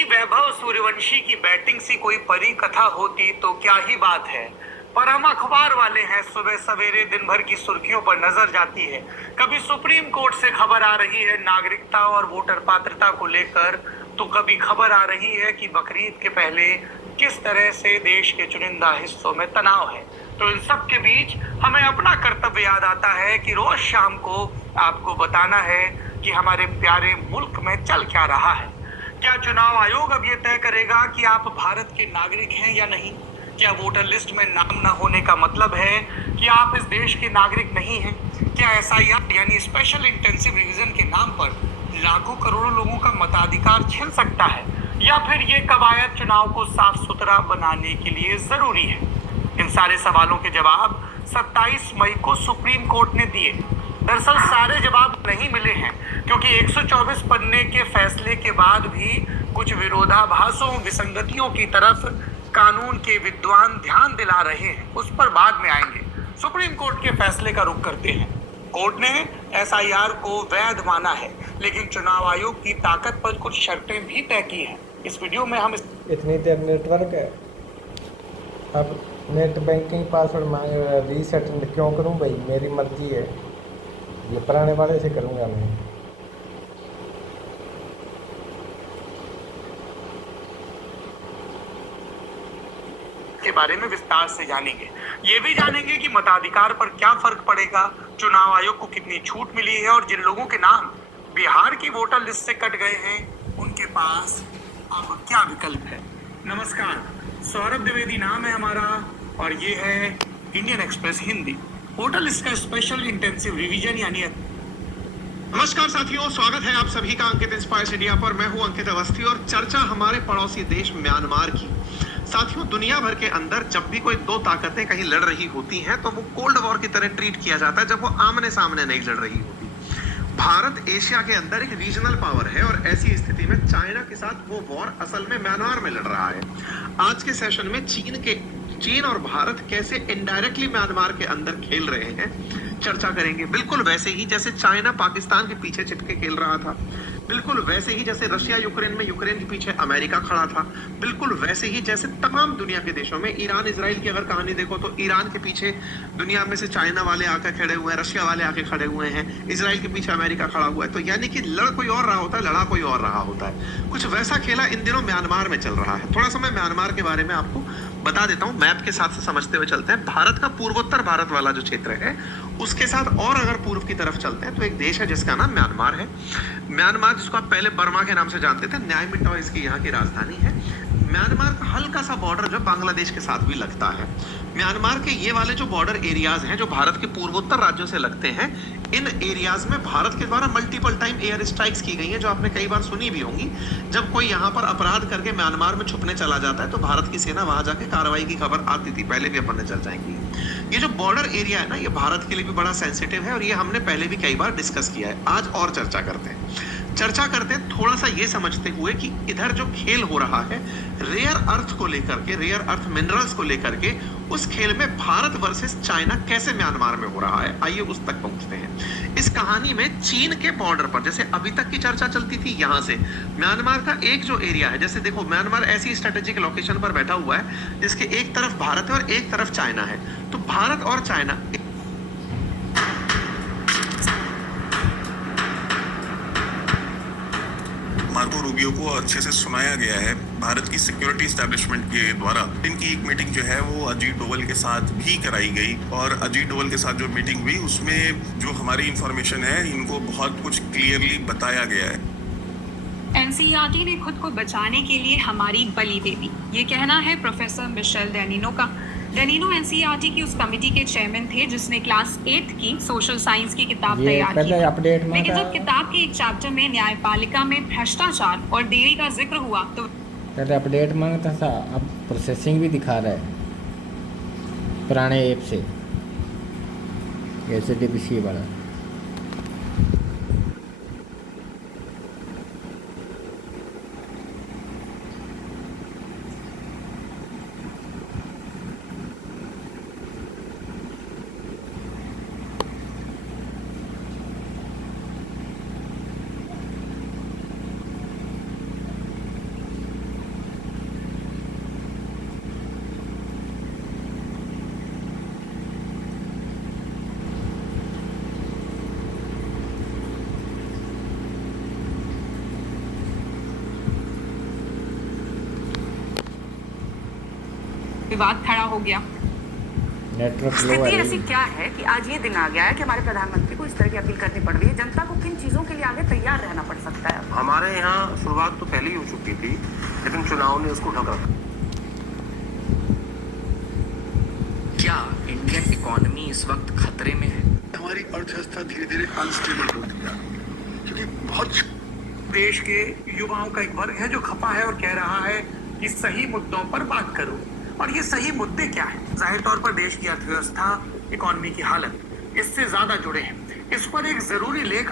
यदि वैभव सूर्यवंशी की बैटिंग सी कोई परी कथा होती तो क्या ही बात है, पर हम अखबार वाले हैं। सुबह सवेरे दिन भर की सुर्खियों पर नजर जाती है। कभी सुप्रीम कोर्ट से खबर आ रही है नागरिकता और वोटर पात्रता को लेकर, तो कभी खबर आ रही है कि बकरीद के पहले किस तरह से देश के चुनिंदा हिस्सों में तनाव है। तो इन सब के बीच हमें अपना कर्तव्य याद आता है कि रोज शाम को आपको बताना है कि हमारे प्यारे मुल्क में चल क्या रहा है। क्या चुनाव आयोग अब ये तय करेगा कि आप भारत के नागरिक हैं या नहीं? क्या वोटर लिस्ट में नाम न होने का मतलब है कि आप इस देश के नागरिक नहीं हैं? क्या एसआईआर यानी स्पेशल इंटेंसिव रिवीजन के नाम पर लाखों करोड़ों लोगों का मताधिकार छिन सकता है? या फिर ये कवायद चुनाव को साफ सुथरा बनाने के लिए जरूरी है? इन सारे सवालों के जवाब 27 मई को सुप्रीम कोर्ट ने दिए। दरअसल सारे जवाब नहीं मिले हैं, क्योंकि 124 पन्ने के फैसले के बाद भी कुछ विरोधाभासों, विसंगतियों की तरफ कानून के विद्वान ध्यान दिला रहे हैं। उस पर बाद में आएंगे। सुप्रीम कोर्ट के फैसले का रुख करते हैं। कोर्ट ने एसआईआर को वैध माना है, लेकिन चुनाव आयोग की ताकत पर कुछ शर्तें भी तय की हैं। इस वीडियो में हम इतनी देर नेटवर्क है, अब नेट बैंकिंग पासवर्ड मांग रीसेट क्यों करूं भाई? मेरी मर्जी है, ये पुराने वाले से करूंगा मैं। के बारे में विस्तार से जानेंगे। ये भी जानेंगे कि मताधिकार पर क्या फर्क पड़ेगा, चुनाव आयोग को कितनी छूट मिली है, और जिन लोगों के नाम बिहार की वोटर लिस्ट से कट गए हैं उनके पास अब क्या विकल्प है। नमस्कार, सौरभ द्विवेदी नाम है हमारा और ये है Indian express Hindi. Voter list का स्पेशल इंटेंसिव रिवीजन यानी नमस्कार साथियों, स्वागत है आप सभी का अंकित इंस्पायर्स इंडिया पर। मैं हूं अंकित अवस्थी और चर्चा हमारे पड़ोसी देश म्यांमार की। साथियों, दुनिया भर के अंदर जब भी कोई दो ताकतें कहीं लड़ रही होती हैं तो वो कोल्ड वॉर की तरह ट्रीट किया जाता है जब वो आमने सामने नहीं लड़ रही होती। भारत एशिया के अंदर एक रीजनल पावर है और ऐसी स्थिति में चाइना के साथ वो वॉर असल में म्यांमार में लड़ रहा है। आज के सेशन में चीन और भारत कैसे इनडायरेक्टली म्यांमार के अंदर खेल रहे हैं चर्चा करेंगे। बिल्कुल वैसे ही जैसे चाइना पाकिस्तान के पीछे चिपके खेल रहा था, बिल्कुल वैसे ही जैसे रशिया यूक्रेन में यूक्रेन के पीछे अमेरिका खड़ा था, बिल्कुल वैसे ही जैसे तमाम दुनिया के देशों में ईरान इजराइल की अगर कहानी देखो तो ईरान के पीछे दुनिया में से चाइना वाले आकर खड़े हुए हैं, रशिया वाले आके खड़े हुए हैं, इजराइल के पीछे अमेरिका खड़ा हुआ है। तो यानी कि लड़ कोई और रहा होता है, लड़ा कोई और रहा होता है। कुछ वैसा खेला इन दिनों म्यांमार में चल रहा है। थोड़ा सा मैं म्यांमार के बारे में आपको बता देता हूं, मैप के साथ से समझते हुए चलते हैं। भारत का पूर्वोत्तर भारत वाला जो क्षेत्र है उसके साथ और अगर पूर्व की तरफ चलते हैं तो एक देश है जिसका नाम म्यांमार है। म्यांमार जिसको आप पहले बर्मा के नाम से जानते थे, न्यायमिटॉ इसकी यहाँ की राजधानी है। म्यांमार का हल्का सा बॉर्डर जो बांग्लादेश के साथ भी लगता है। म्यांमार के ये वाले जो बॉर्डर एरियाज हैं जो भारत के पूर्वोत्तर राज्यों से लगते हैं, इन एरियाज में भारत के द्वारा मल्टीपल टाइम एयर स्ट्राइक्स की गई हैं जो आपने कई बार सुनी भी होंगी। जब कोई यहाँ पर अपराध करके म्यांमार में छुपने चला जाता है तो भारत की सेना वहां जाके कार्रवाई की खबर आती थी, पहले भी अपन ने चल जाएंगी। ये जो बॉर्डर एरिया है ना, ये भारत के लिए भी बड़ा सेंसिटिव है और ये हमने पहले भी कई बार डिस्कस किया है। आज और चर्चा करते हैं थोड़ा सा ये समझते हुए कि इधर जो खेल हो रहा है रेयर अर्थ को लेकर के, रेयर अर्थ मिनरल्स को लेकर के, उस खेल में भारत वर्सेस चाइना कैसे म्यांमार में हो रहा है, आइए उस तक पहुंचते हैं। इस कहानी में चीन के बॉर्डर पर जैसे अभी तक की चर्चा चलती थी, यहां से म्यांमार का एक जो एरिया है, जैसे देखो म्यांमार ऐसी स्ट्रेटेजिक लोकेशन पर बैठा हुआ है जिसके एक तरफ भारत है और एक तरफ चाइना है। तो भारत और चाइना मार्को रूबियो को अच्छे से सुनाया गया है भारत की सिक्योरिटी एस्टैब्लिशमेंट के द्वारा। इनकी एक मीटिंग जो है वो अजीत डोवल के साथ भी कराई गई और अजीत डोवल के साथ जो मीटिंग हुई उसमें जो हमारी इंफॉर्मेशन है इनको बहुत कुछ क्लियरली बताया गया है। एनसीईआरटी ने खुद को बचाने के लिए हमारी बलि दे दी, ये कहना है प्रोफेसर मिशेल डेनिनो का। डेनिनो एनसीईआरटी की उस कमेटी के चेयरमैन थे जिसने क्लास 8 की सोशल साइंस की किताब तैयार की। लेकिन जब किताब के एक चैप्टर में न्यायपालिका में भ्रष्टाचार और देरी का जिक्र हुआ तो पहले अपडेट मांगता था, अब प्रोसेसिंग भी दिखा रहा है पुराने ऐप से, एचडीबीसी वाला। विवाद खड़ा हो गया। नेटवर्क लो स्थिति है ऐसी क्या है कि आज ये दिन आ गया है कि हमारे प्रधानमंत्री को इस तरह की अपील करनी पड़ रही है। जनता को किन चीजों के लिए आगे तैयार रहना पड़ सकता है? हमारे यहाँ शुरुआत तो पहले ही हो चुकी थी, लेकिन चुनाव ने उसको ढका। क्या इंडियन इकोनॉमी इस वक्त खतरे में है? हमारी अर्थव्यवस्था धीरे धीरे अनस्टेबल होती जा रही है, क्योंकि बहुत देश के युवाओं का एक वर्ग है जो खपा है और कह रहा है कि सही मुद्दों पर बात करो। और ये सही मुद्दे क्या है? जाहिर तौर पर देश की अर्थव्यवस्था, इकोनॉमी की हालत इससे ज्यादा जुड़े हैं। इस पर एक जरूरी लेख